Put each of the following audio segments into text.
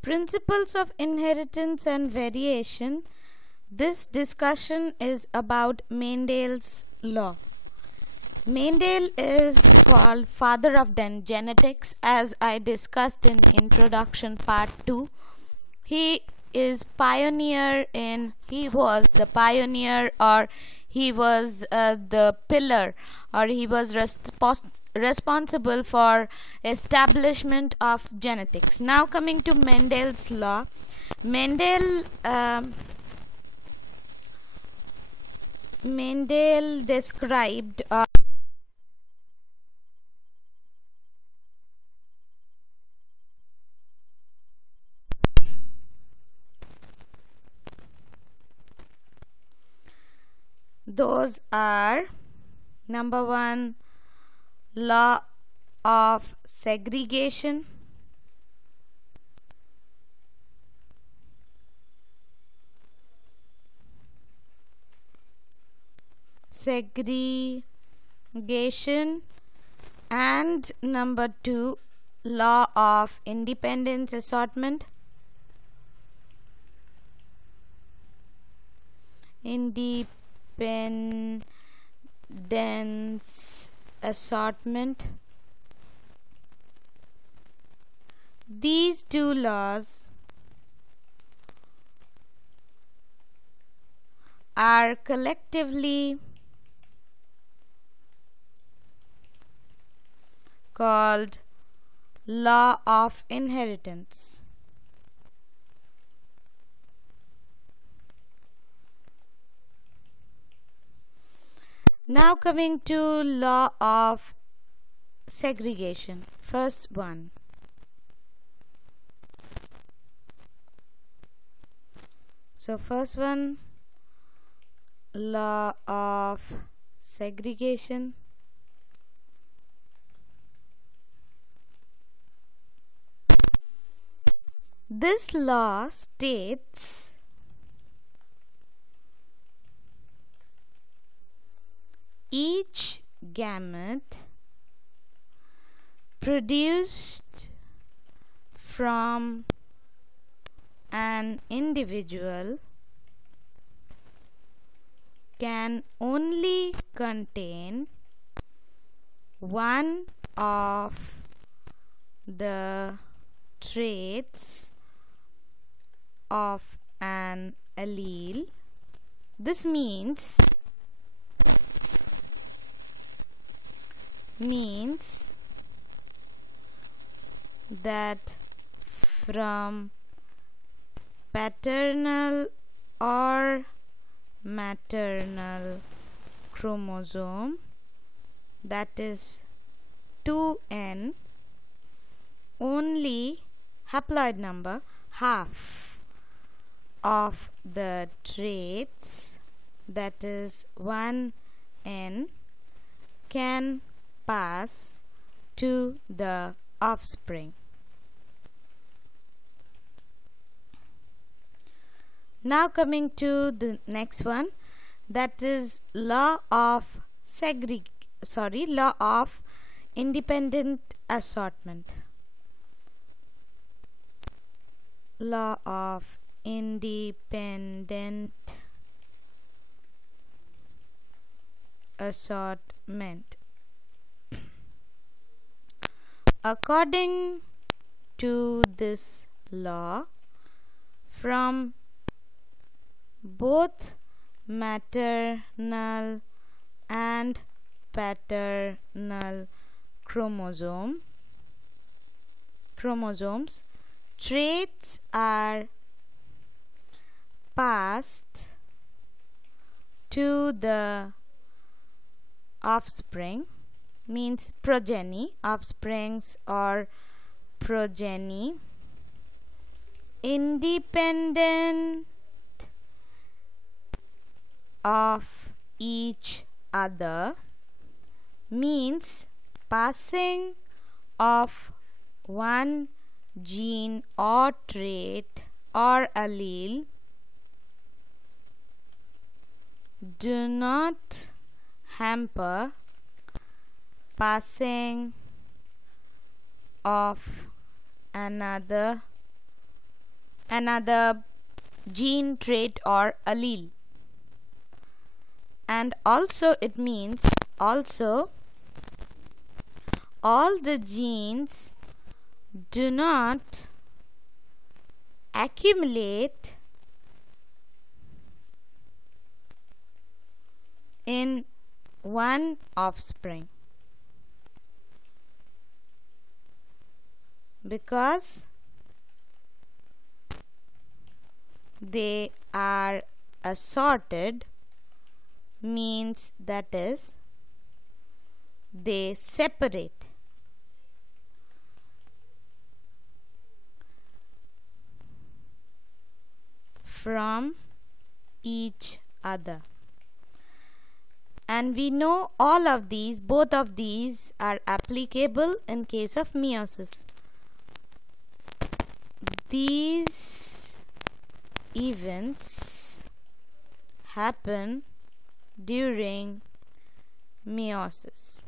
Principles of inheritance and variation. This discussion is about Mendel's law. Mendel is called father of genetics, as I discussed in introduction part 2. He was the pioneer, or he was the pillar, or he was responsible for establishment of genetics. Now coming to Mendel's law. Mendel described those are: number 1, law of segregation. And number 2, law of independence assortment. Independence assortment. These two laws are collectively called law of inheritance. Now coming to law of segregation. First one. So first one, law of segregation. This law states each gamete produced from an individual can only contain one of the traits of an allele. This means that from paternal or maternal chromosome, that is 2n, only haploid number half of the traits, that is 1n, can pass to the offspring. Now coming to the next one, that is law of law of independent assortment. Law of independent assortment. According to this law, from both maternal and paternal chromosomes, traits are passed to the offspring, means progeny, offsprings or progeny, independent of each other, means passing of one gene or trait or allele do not hamper passing of another another gene, trait, or allele. And also it means also all the genes do not accumulate in one offspring, because they are assorted, means that is they separate from each other. And we know all of these, both of these are applicable in case of meiosis. These events happen during meiosis.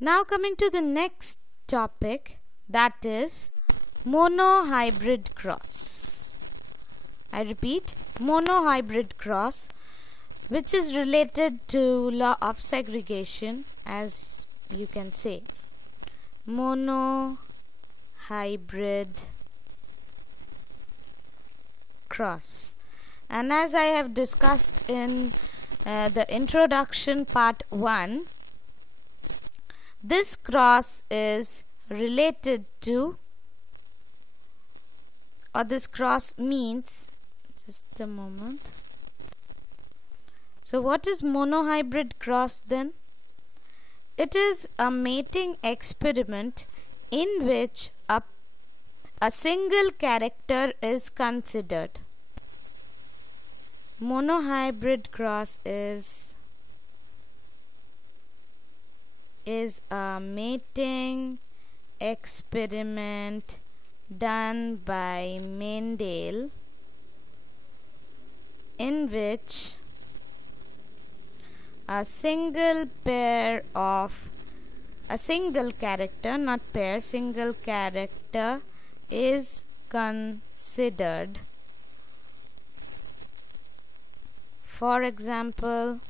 Now coming to the next topic, that is monohybrid cross. I repeat, monohybrid cross, which is related to law of segregation, as you can say. Monohybrid cross. And as I have discussed in the introduction part 1, this cross is related to, or this cross means, just a moment. So what is monohybrid cross then? It is a mating experiment in which a single character is considered. Monohybrid cross is a mating experiment done by Mendel in which a single character, not pair, single character is considered. For example,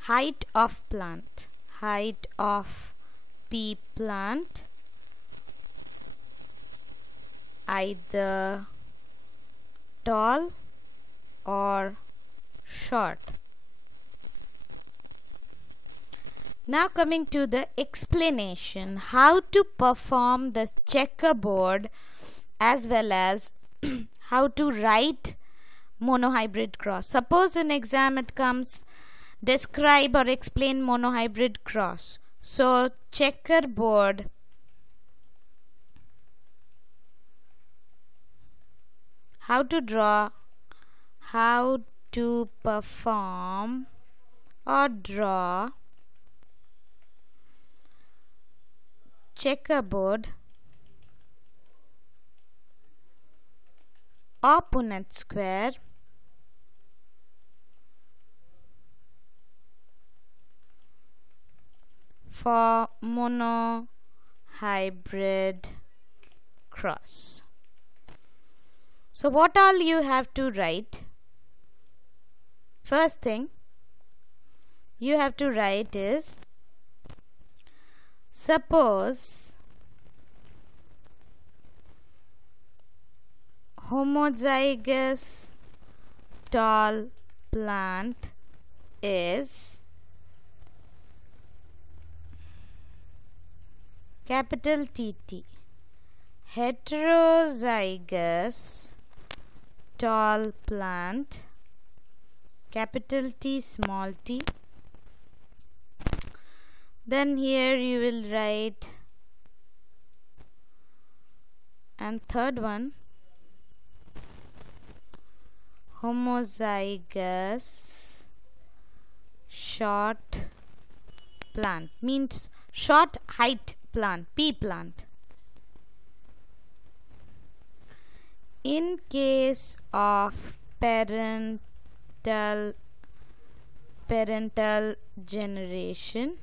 height of plant, height of pea plant, either tall or short. Now coming to the explanation, how to perform the checkerboard as well as how to write monohybrid cross. Suppose in exam it comes, describe or explain monohybrid cross. So checkerboard, how to draw, how to perform or draw checkerboard or Punnett square for monohybrid cross. So what all you have to write? First thing you have to write is, suppose homozygous tall plant is capital TT, heterozygous tall plant capital T small t. Then here you will write, and third one, homozygous short plant, means short height plant, pea plant. in case of parental generation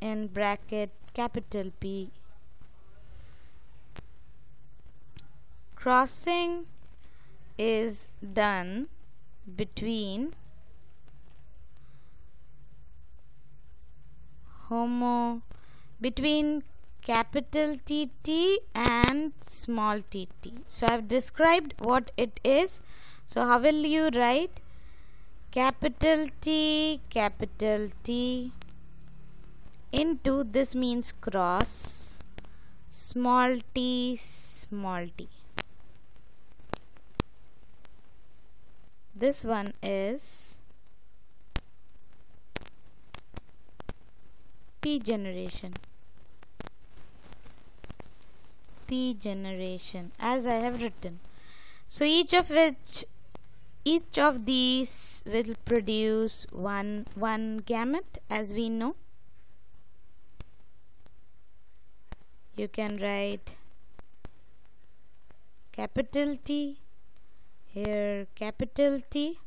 in bracket capital P, crossing is done between between capital TT and small tt. So I have described what it is. So how will you write? Capital T into, this means cross, small t. This one is P generation, as I have written. So each of these will produce one gamete, as we know. You can write capital T, here capital T,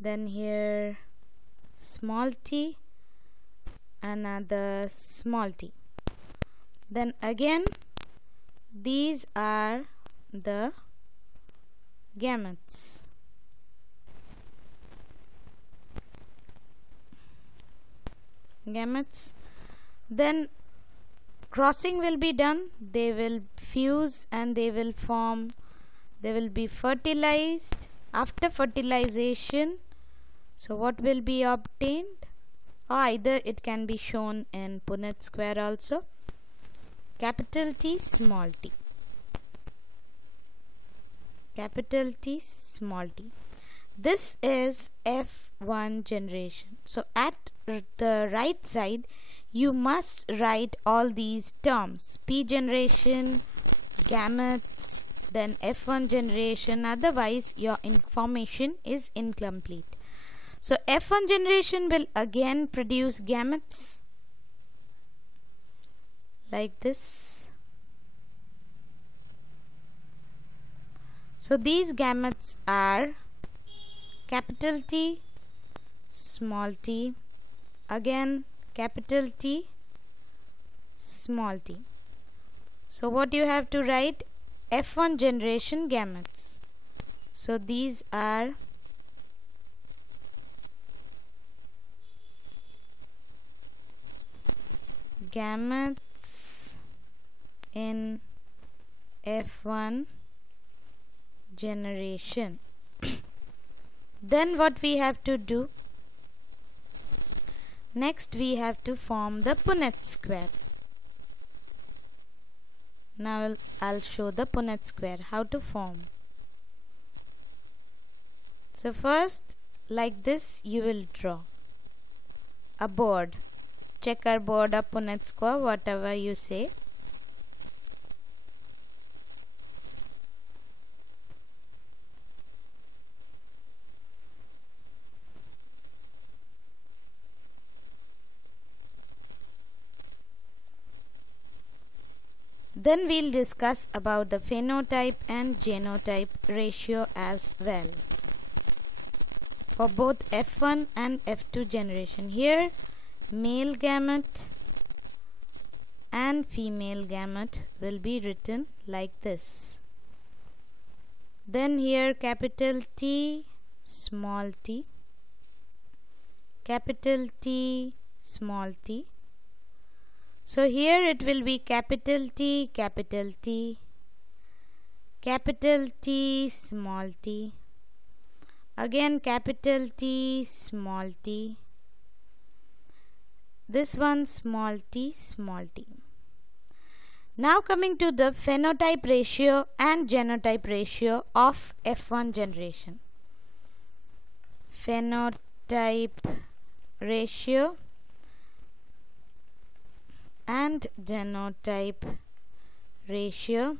then here small t, another small t. Then again these are the gametes. Then crossing will be done, they will fuse and they will be fertilized. After fertilization, so what will be obtained? Or either it can be shown in Punnett square also. Capital T, small t. Capital T, small t. This is F1 generation. So at the right side, you must write all these terms. P generation, gametes, then F1 generation. Otherwise, your information is incomplete. So F1 generation will again produce gametes like this. So these gametes are capital T, small t, again capital T, small t. So what you have to write? F1 generation gametes. So these are gametes in F1 generation. Then what we have to do? Next we have to form the Punnett square. Now I'll show the Punnett square, how to form. So first, like this, you will draw a board, checkerboard or Punnett square, whatever you say. Then we'll discuss about the phenotype and genotype ratio as well for both F1 and F2 generation. Here male gamete and female gamete will be written like this. Then here capital T, small t, capital T, small t. So here it will be capital T, capital T, capital T, small t, again capital T, small t, this one small t, small t. Now coming to the phenotype ratio and genotype ratio of F1 generation. Phenotype ratio and genotype ratio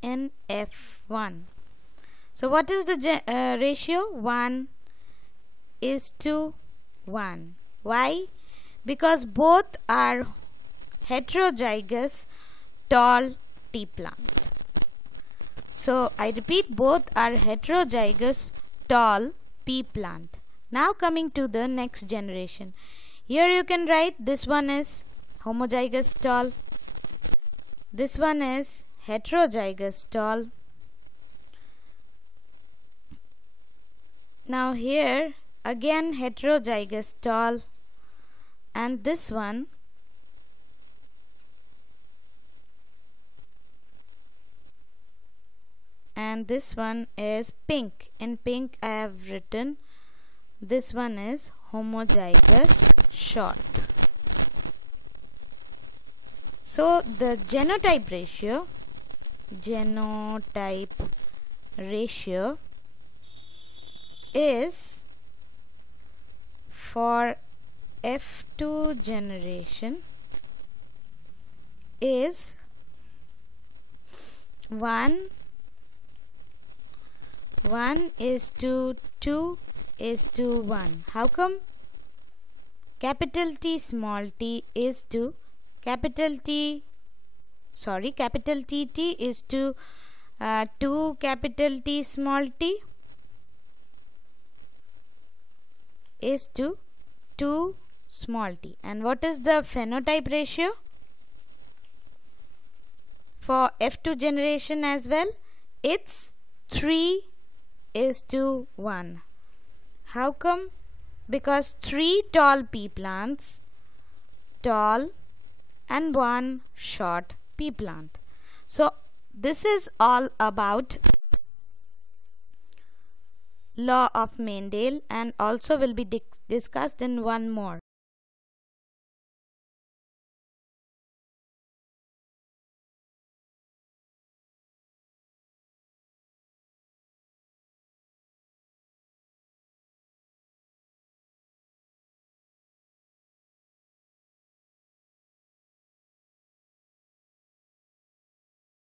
in F1. So what is the ratio? 1:1. Why? Because both are heterozygous tall tea plant. So I repeat, both are heterozygous tall pea plant. Now coming to the next generation. Here you can write this one is homozygous tall. This one is heterozygous tall. Now here again heterozygous tall, and this one is pink. In pink I have written this one is homozygous short. So the genotype ratio is for F2 generation is 1:2:1. How come? Capital T small t is to capital TT is to 2 capital T small t is to 2 small t. And what is the phenotype ratio for F2 generation as well? It's 3:1. How come? Because 3 tall pea plants, tall, and 1 short pea plant. So this is all about law of Mendel, and also will be discussed in one more.